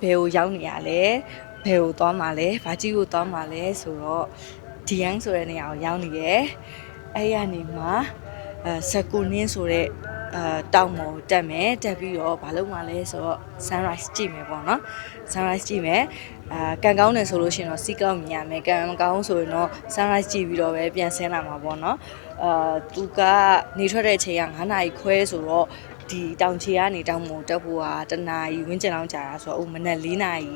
ဘယ်ကိုရောက်နေရလဲဘယ်ကိုသွားမှာလဲဘာကြီးကိုသွားမှာလဲဆိုတော့ဒီယန်ဆိုတဲ့နေရာကိုရောက်နေရယ်အဲ့ရနေမှာဇက်ကူနင်းဆိုတဲ့တောင်ပေါ်တက်မယ်တက်ပြီးတော့ဘာလုပ်မှာလဲဆိုတော့ sunrise ကြည့်မယ်ပေါ့နော် sunrise ကြည့်မယ်ကန်ကောင်းတယ်ဆိုလို့ရှိရင်တော့စီးကောင်းမြင်ရမယ်ကန်မကောင်းဆိုရင်တော့ sunrise ကြည့်ပြီးတော့ပဲပြန်ဆင်းလာမှာပေါ့နော်သူကနေထွက်တဲ့အချိန်က9 နာရီခွဲဆိုတော့ဒီတောင်ချေကနေတောင်ပေါ်တက်ဖို့ကတနာရီဝန်းကျင်လောက်ကြာတာဆိုတော့မနက်4 နာရီ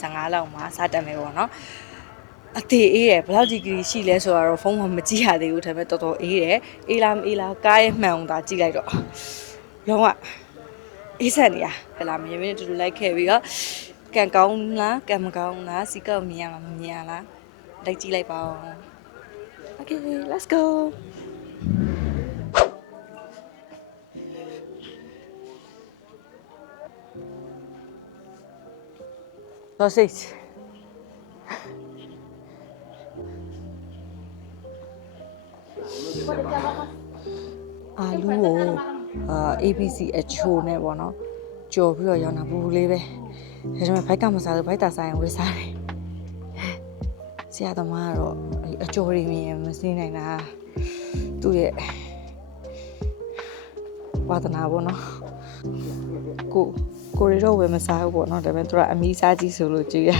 15လောက်မှာစတက်မယ်ပေါ့နော်အသေးအေးရယ်ဘယ်လောက်ဒီဂရီရှိလဲဆိုတော့ဖုန်းမှာမကြည့်ရသေးဘူးဒါပေမဲ့တော်တော်အေးတယ်အေးလားမအေးလားကားရဲ့မှန်အောင်သာကြည့်လိုက်တော့လုံးဝအေးဆက်နေရဟဲ့လားမင်းနဲ့တူတူလိုက်ခဲ့ပြီးတော့ကန်ကောင်းလားကန်မကောင်းလားစီကောက်မြင်ရမှာမမြင်ရလားလိုက်ကြည့်လိုက်ပါဦး Okay let's go sausageအာလူကိုABC အချိုနဲ့ပေါ့နော်ကြော်ပြီးတော့ရောင်းတာဘူးလေးပဲဒါပေမဲ့ဘိုက်ကမစားလို့ဘိုက်တာဆိုင်ဝေးစားတယ်ဆရာသမားကတော့အချိုတွေမြင်မစင်းနိုင်တာသူ့ရဲ့ဝါသနာပေါ့နော်ကိုရီတော့ဝယ်မစားဘူးပေါ့နော်ဒါပေမဲ့သူကအမီးစားကြည့်ဆိုလို့ကြည့်ရ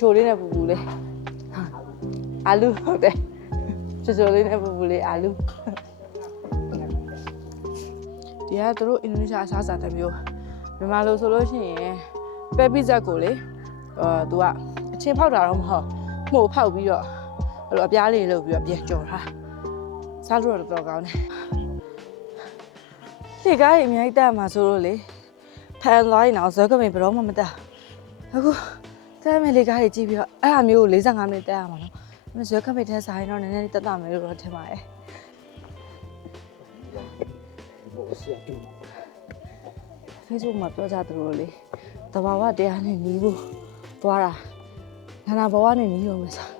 ချိုလေးနဲ့ပူပူလေးအာလူဟုတ်တယ်ချိုလေးနဲ့ပူပူလေးအာလူဒီကသူတို့အင်ဒိုနီးရှားအစားအစာတစ်မျိုးမြန်မာလိုဆိုလို့ရှိရင်ပဲပီဇက်ကိုလေသူကအချင်းဖောက်တာတော့မဟုတ်မှုတ်ဖောက်ပြီးတော့အဲ့လိုအပြားလေးလုပ်ပြီးတော့ပြန်ကြော်တာစားလို့တော့တော်ကောင်းတယ်ဒီကားကြီးအများကြီးတက်မှာဆိုလို့လေဖန်သွားရင်တော့ဇွဲကမိန်ဘယ်တော့မှမတက်အခုတက်မယ်လေကားကြီးကြည့်ပြီးတော့အဲ့အမျိုးကို45မိနစ်တက်ရမှာနော်ဒါပေမဲ့ဇွဲကမိန်ထဲစားရင်တော့နည်းနည်းလေးတက်တာမယ်လို့တော့ထင်ပါတယ်Facebook မှာပြောကြသလိုလေတဘာဝတရားနဲ့ညီဖို့သွားတာနာနာဘဝနဲ့ညီလို့မစား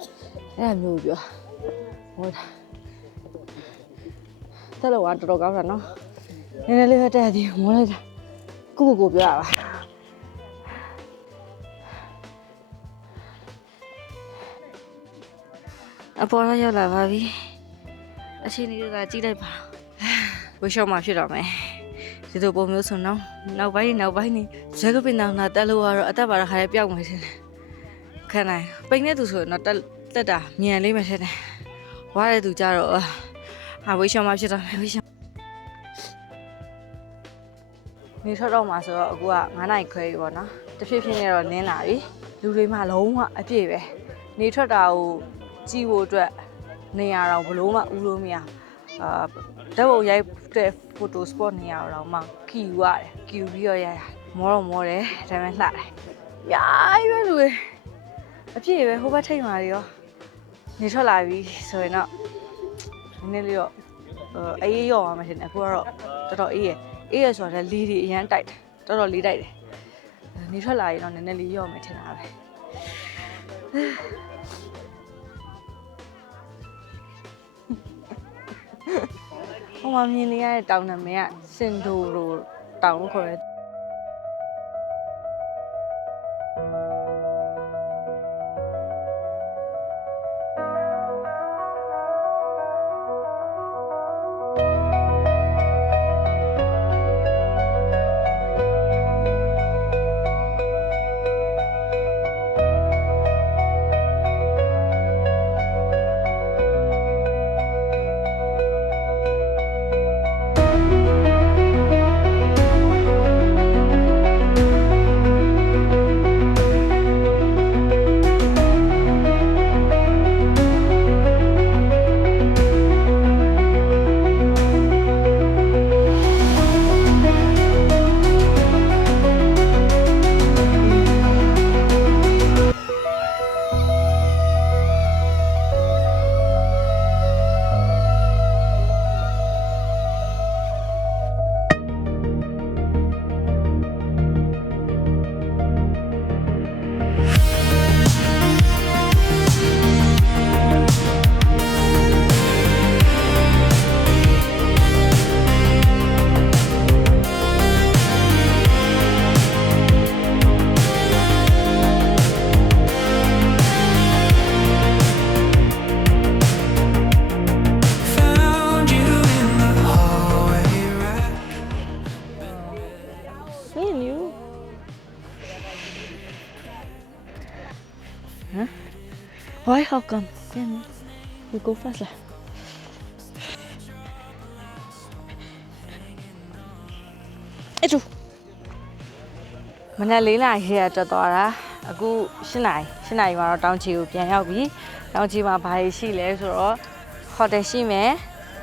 အဲ့အမျိုးပြောဟုတ်တာတက်လို့တော်တော်ကောင်းတာနော်နည်းနည်းလေးပဲတက်ရသေးမောလိုက်တာကိုပြောရပါအပေါ်တော့ရောက်လာပါပြီအချင်းလေးကကြည့်လိုက်ပါဝှရှော့မှာဖြစ်တော့မယ်ဒီလိုပုံမျိုးဆိုနောက်ပိုင်းနေဇက်ကပင်တောင်လာတက်လို့ကတော့အသက်ပါတော့ခါရဲပြောက်မယ်ထင်တယ်ခံနိုင်ပိန်တဲ့သူဆိုတော့တက်တာမြန်လေးမှထင်တယ်ဝါတဲ့သူကြတော့ဝှရှော့မှာဖြစ်တော့မယ်ဝှရှော့နေထွက်တော့မှာဆိုတော့အခုက9 နာရီခွဲပြီပေါ့နော်တဖြည်းဖြည်းနဲ့တော့နင်းလာပြီလူတွေမှလုံးဝအပြည့်ပဲနေထွက်တာကိုကြည့်ဖို့အတွက်နေရာတော့ဘလို့မှဦးလို့မရဓာတ်ပုံရိုက်တဲ့ဖိုတိုစပေါ့နေရာတော့မှခီယူရတယ်ခီယူပြီးတော့ရိုက်မောတယ်ဒါပေမဲ့လှတယ်ညာရွယ်လူတွေအပြည့်ပဲဟိုဘက်ထိတ်မှာတွေရောနေထွက်လာပြီဆိုရင်တော့နည်းနည်းလေးတော့အေးရောမှာထင်တယ်အခုကတော့တော်တော်အေးရဆိုတော့လေးတွေအရန်တိုက်တယ်တော်တော်လေးတိုက်တယ်နေထွက်လာရင်တော့နည်းနည်းလေးရောမယ်ထင်တာပဲဟိုမှာမြင်နေရတဲ့တောင်နာမည်ကစင်ဒိုလိုတောင်လို့ခေါ်တယ် Why how come can you go first lah အဲ့ကျမနေ့4နာရီထဲတက်သွားတာအခု7နာရီမှာတော့တောင်ချီကိုပြန်ရောက်ပြီတောင်ချီမှာဘာတွေရှိလဲဆိုတော့ဟိုတယ်ရှိမယ်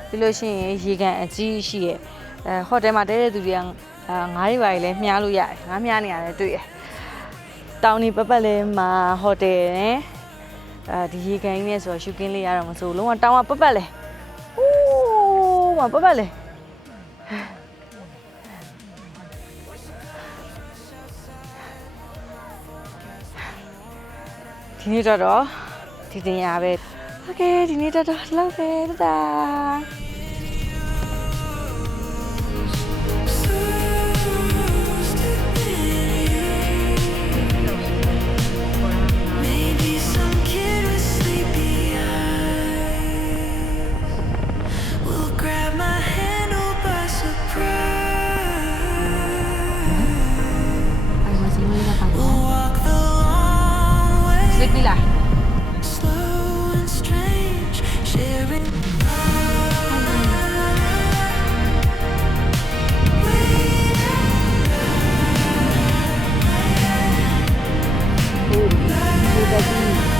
ပြီးလို့ရှိရင်ရေကန်အကြီးရှိရဲ့ဟိုတယ်မှာတဲတဲ့သူတွေကငါးတွေပါလေမြားလို့ရတယ်ငါးမြားနေရတယ်တွေ့ရတောင်နေပတ်ပတ်လေးမှာဟိုတယ်နဲ့ဒီရေကန်ကြီးနဲ့ဆိုတော့ရှူကင်းလေးရတော့မစိုးလုံးဝတောင်ကပတ်ပတ်လေအိုးမပတ်ပတ်လေဒီနေ့တော့ဒီတင်ရပဲโอเคဒီနေ့တော့လောက်ပဲတာ Lah. Oh,